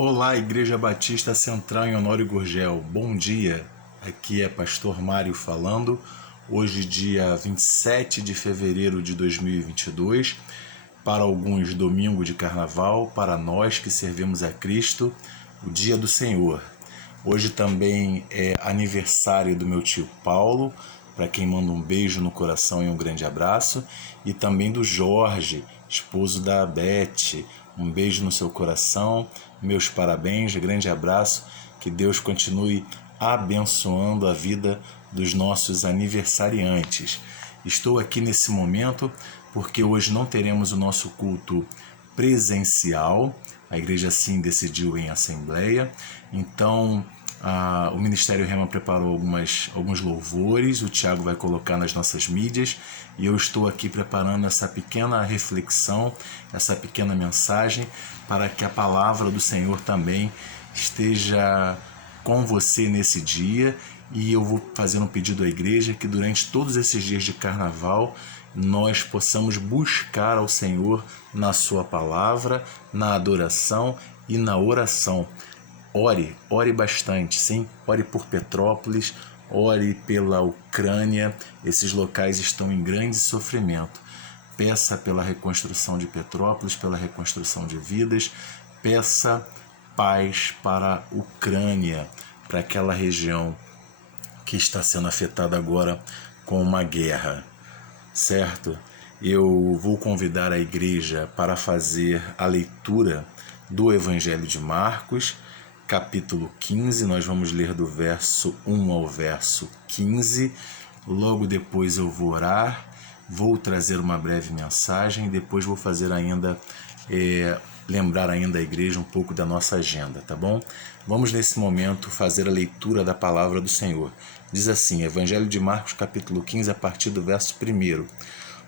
Olá, Igreja Batista Central em Honório Gurgel. Bom dia. Aqui é Pastor Mário falando. Hoje, dia 27 de fevereiro de 2022. Para alguns, domingo de carnaval. Para nós que servimos a Cristo, o dia do Senhor. Hoje também é aniversário do meu tio Paulo, para quem manda um beijo no coração e um grande abraço. E também do Jorge, esposo da Beth. Um beijo no seu coração, meus parabéns, grande abraço, que Deus continue abençoando a vida dos nossos aniversariantes. Estou aqui nesse momento porque hoje não teremos o nosso culto presencial, a igreja assim decidiu em assembleia, então o Ministério Rema preparou alguns louvores, o Tiago vai colocar nas nossas mídias e eu estou aqui preparando essa pequena reflexão, essa pequena mensagem para que a palavra do Senhor também esteja com você nesse dia. E eu vou fazer um pedido à igreja que durante todos esses dias de carnaval nós possamos buscar ao Senhor na sua palavra, na adoração e na oração. Ore bastante, sim, ore por Petrópolis, ore pela Ucrânia, esses locais estão em grande sofrimento. Peça pela reconstrução de Petrópolis, pela reconstrução de vidas, peça paz para a Ucrânia, para aquela região que está sendo afetada agora com uma guerra, certo? Eu vou convidar a igreja para fazer a leitura do Evangelho de Marcos, capítulo 15, nós vamos ler do verso 1 ao verso 15. Logo depois eu vou orar, vou trazer uma breve mensagem e depois vou fazer ainda, lembrar ainda a igreja um pouco da nossa agenda, tá bom? Vamos nesse momento fazer a leitura da palavra do Senhor. Diz assim, Evangelho de Marcos, capítulo 15, a partir do verso 1.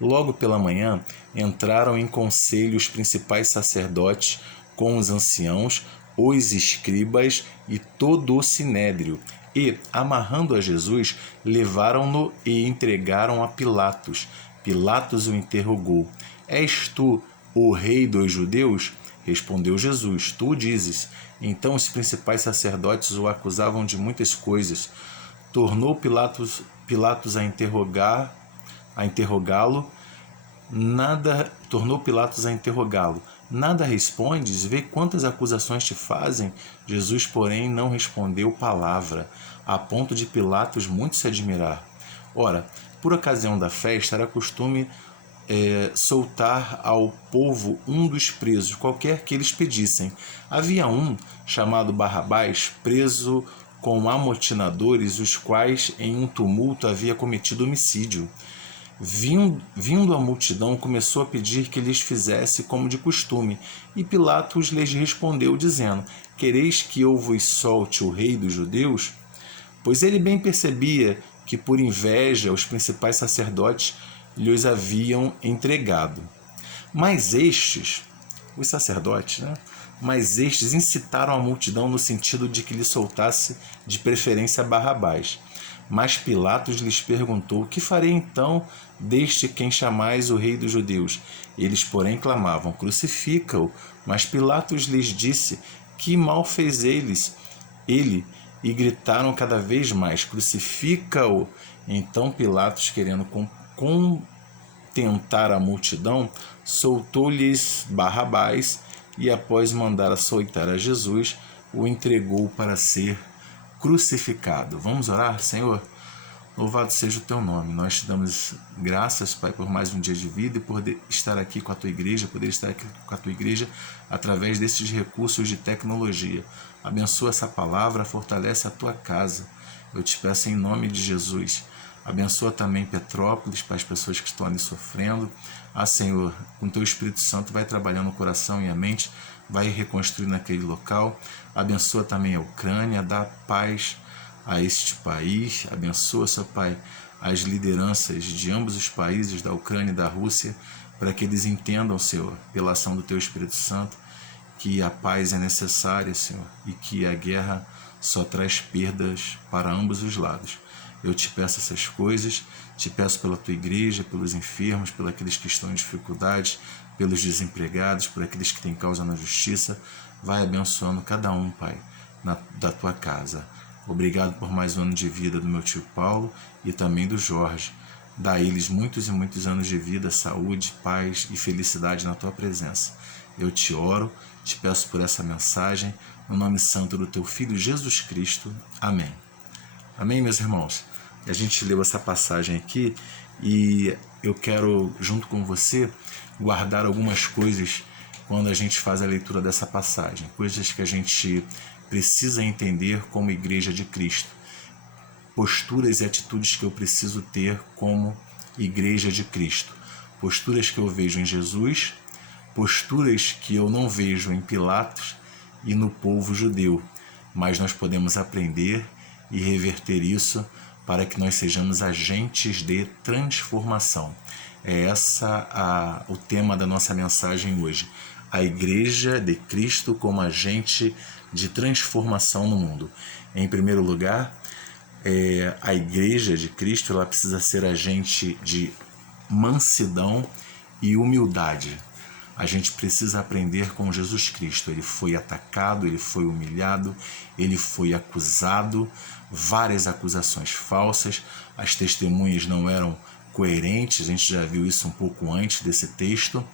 Logo pela manhã, entraram em conselho os principais sacerdotes com os anciãos, os escribas e todo o sinédrio, e, amarrando a Jesus, levaram-no e entregaram a Pilatos. Pilatos o interrogou: És tu o rei dos judeus? Respondeu Jesus: Tu o dizes. Então os principais sacerdotes o acusavam de muitas coisas. Tornou Pilatos a interrogá-lo. Nada respondes? Vê quantas acusações te fazem. Jesus, porém, não respondeu palavra, a ponto de Pilatos muito se admirar. Ora, por ocasião da festa, era costume soltar ao povo um dos presos, qualquer que eles pedissem. Havia um, chamado Barrabás, preso com amotinadores, os quais em um tumulto havia cometido homicídio. Vindo a multidão, começou a pedir que lhes fizesse como de costume, e Pilatos lhes respondeu, dizendo: Quereis que eu vos solte o rei dos judeus? Pois ele bem percebia que, por inveja, os principais sacerdotes lhes haviam entregado. Mas estes, os sacerdotes, mas estes incitaram a multidão no sentido de que lhe soltasse de preferência Barrabás. Mas Pilatos lhes perguntou: Que farei então deste quem chamais o rei dos judeus? Eles, porém, clamavam: Crucifica-o. Mas Pilatos lhes disse: Que mal fez ele? E gritaram cada vez mais: Crucifica-o. Então Pilatos, querendo contentar a multidão, soltou-lhes Barrabás e, após mandar açoitar a Jesus, o entregou para ser crucificado. Vamos orar? Senhor, louvado seja o teu nome. Nós te damos graças, Pai, por mais um dia de vida e por estar aqui com a tua igreja, poder estar aqui com a tua igreja através desses recursos de tecnologia. Abençoa essa palavra, fortalece a tua casa. Eu te peço em nome de Jesus. Abençoa também Petrópolis, para as pessoas que estão ali sofrendo. Senhor, com teu Espírito Santo vai trabalhando o coração e a mente, vai reconstruir naquele local. Abençoa também a Ucrânia, dá paz a este país. Abençoa, seu Pai, as lideranças de ambos os países, da Ucrânia e da Rússia, para que eles entendam, Senhor, pela ação do teu Espírito Santo, que a paz é necessária, Senhor, e que a guerra só traz perdas para ambos os lados. Eu te peço essas coisas, te peço pela tua igreja, pelos enfermos, pelos aqueles que estão em dificuldades, pelos desempregados, por aqueles que têm causa na justiça. Vai abençoando cada um, Pai, da tua casa. Obrigado por mais um ano de vida do meu tio Paulo e também do Jorge. Dá a eles muitos e muitos anos de vida, saúde, paz e felicidade na tua presença. Eu te oro, te peço por essa mensagem, no nome santo do teu Filho Jesus Cristo. Amém. Amém, meus irmãos? A gente leu essa passagem aqui e eu quero, junto com você, guardar algumas coisas quando a gente faz a leitura dessa passagem. Coisas que a gente precisa entender como Igreja de Cristo. Posturas e atitudes que eu preciso ter como Igreja de Cristo. Posturas que eu vejo em Jesus, posturas que eu não vejo em Pilatos e no povo judeu. Mas nós podemos aprender e reverter isso para que nós sejamos agentes de transformação. É o tema da nossa mensagem hoje. A Igreja de Cristo como agente de transformação no mundo. Em primeiro lugar, a Igreja de Cristo ela precisa ser agente de mansidão e humildade. A gente precisa aprender com Jesus Cristo. Ele foi atacado, ele foi humilhado, ele foi acusado, várias acusações falsas, as testemunhas não eram coerentes, a gente já viu isso um pouco antes desse texto,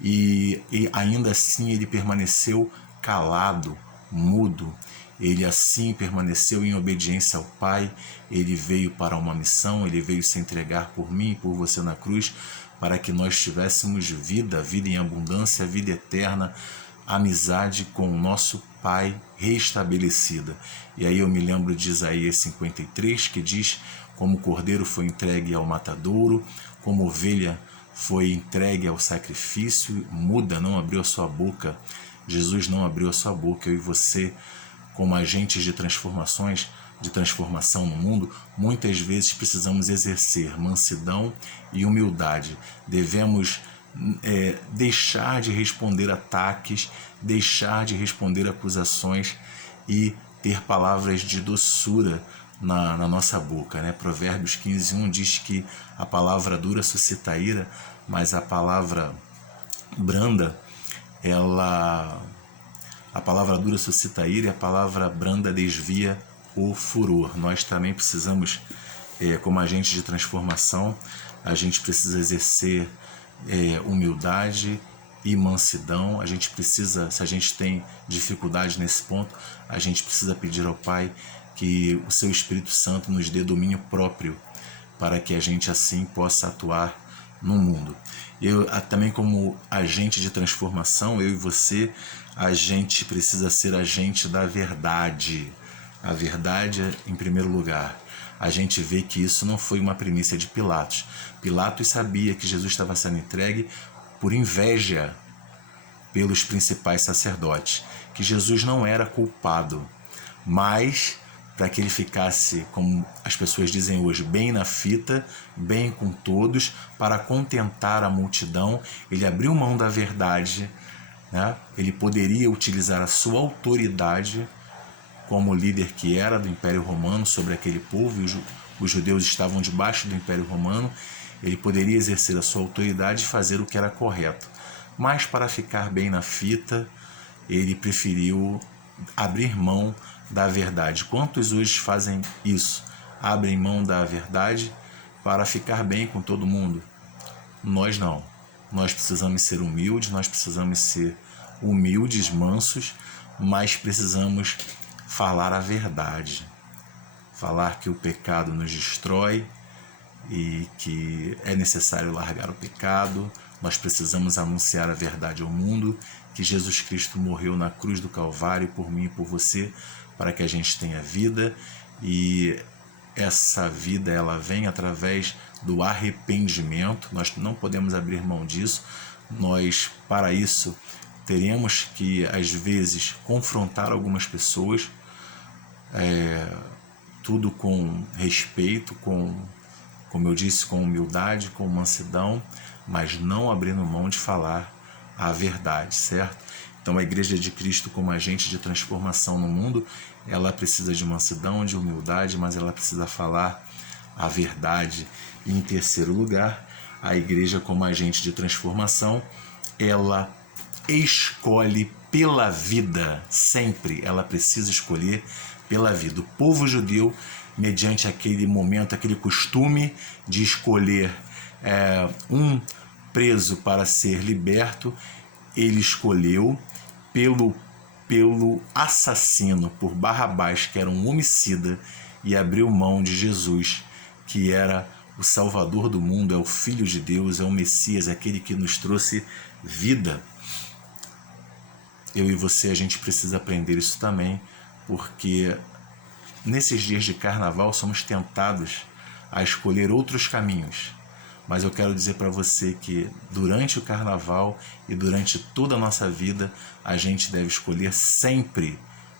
e ainda assim ele permaneceu calado, mudo. Ele assim permaneceu em obediência ao Pai. Ele veio para uma missão, ele veio se entregar por mim e por você na cruz, para que nós tivéssemos vida em abundância, vida eterna, amizade com o nosso Pai restabelecida. E aí eu me lembro de Isaías 53, que diz: como o cordeiro foi entregue ao matadouro, como ovelha foi entregue ao sacrifício, muda, não abriu a sua boca. Jesus não abriu a sua boca. Eu e você, como agentes de transformações, de transformação no mundo, muitas vezes precisamos exercer mansidão e humildade. Devemos deixar de responder ataques, deixar de responder acusações e ter palavras de doçura na nossa boca, né? Provérbios 15:1 diz que a palavra dura suscita ira, mas a palavra branda, a palavra dura suscita ira e a palavra branda desvia o furor. Nós também precisamos, como agentes de transformação, a gente precisa exercer humildade e mansidão. A gente precisa, se a gente tem dificuldade nesse ponto, a gente precisa pedir ao Pai que o seu Espírito Santo nos dê domínio próprio, para que a gente assim possa atuar no mundo. Eu também, como agente de transformação, eu e você, a gente precisa ser agente da verdade. A verdade em primeiro lugar. A gente vê que isso não foi uma primícia de Pilatos. Pilatos sabia que Jesus estava sendo entregue por inveja pelos principais sacerdotes, que Jesus não era culpado, mas para que ele ficasse, como as pessoas dizem hoje, bem na fita, bem com todos, para contentar a multidão, ele abriu mão da verdade, né? Ele poderia utilizar a sua autoridade como líder que era do Império Romano sobre aquele povo, e os judeus estavam debaixo do Império Romano. Ele poderia exercer a sua autoridade e fazer o que era correto, mas para ficar bem na fita, ele preferiu abrir mão da verdade. Quantos hoje fazem isso? Abrem mão da verdade para ficar bem com todo mundo? Nós não. Nós precisamos ser humildes, nós precisamos ser humildes, mansos, mas precisamos falar a verdade. Falar que o pecado nos destrói e que é necessário largar o pecado. Nós precisamos anunciar a verdade ao mundo, que Jesus Cristo morreu na cruz do Calvário por mim e por você, para que a gente tenha vida, e essa vida ela vem através do arrependimento. Nós não podemos abrir mão disso. Nós, para isso, teremos que, às vezes, confrontar algumas pessoas, tudo com respeito, como eu disse, com humildade, com mansidão, mas não abrindo mão de falar a verdade, certo? Então a Igreja de Cristo, como agente de transformação no mundo, ela precisa de mansidão, de humildade, mas ela precisa falar a verdade. E em terceiro lugar, a igreja como agente de transformação, ela escolhe pela vida, sempre ela precisa escolher pela vida. O povo judeu, mediante aquele momento, aquele costume de escolher um preso para ser liberto, ele escolheu pelo assassino, por Barrabás, que era um homicida, e abriu mão de Jesus, que era o Salvador do mundo, é o Filho de Deus, é o Messias, é aquele que nos trouxe vida. Eu e você, a gente precisa aprender isso também, porque nesses dias de carnaval somos tentados a escolher outros caminhos. Mas eu quero dizer para você que durante o carnaval e durante toda a nossa vida, a gente deve escolher sempre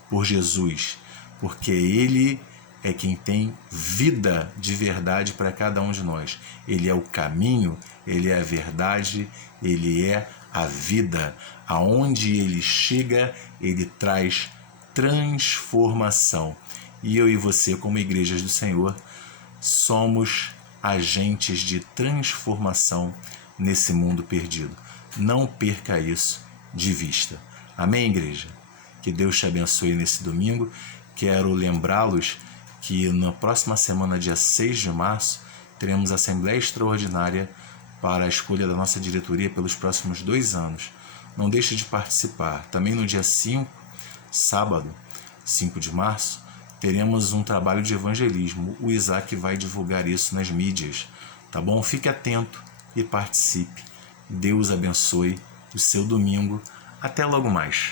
por Jesus, porque Ele é quem tem vida de verdade para cada um de nós. Ele é o caminho, Ele é a verdade, Ele é a vida. Aonde Ele chega, Ele traz transformação. E eu e você, como igrejas do Senhor, somos agentes de transformação nesse mundo perdido. Não perca isso de vista. Amém, igreja? Que Deus te abençoe nesse domingo. Quero lembrá-los que na próxima semana, dia 6 de março, teremos a Assembleia Extraordinária para a escolha da nossa diretoria pelos próximos 2 anos. Não deixe de participar. Também no dia 5, sábado, 5 de março, teremos um trabalho de evangelismo. O Isaac vai divulgar isso nas mídias, tá bom? Fique atento e participe. Deus abençoe o seu domingo. Até logo mais.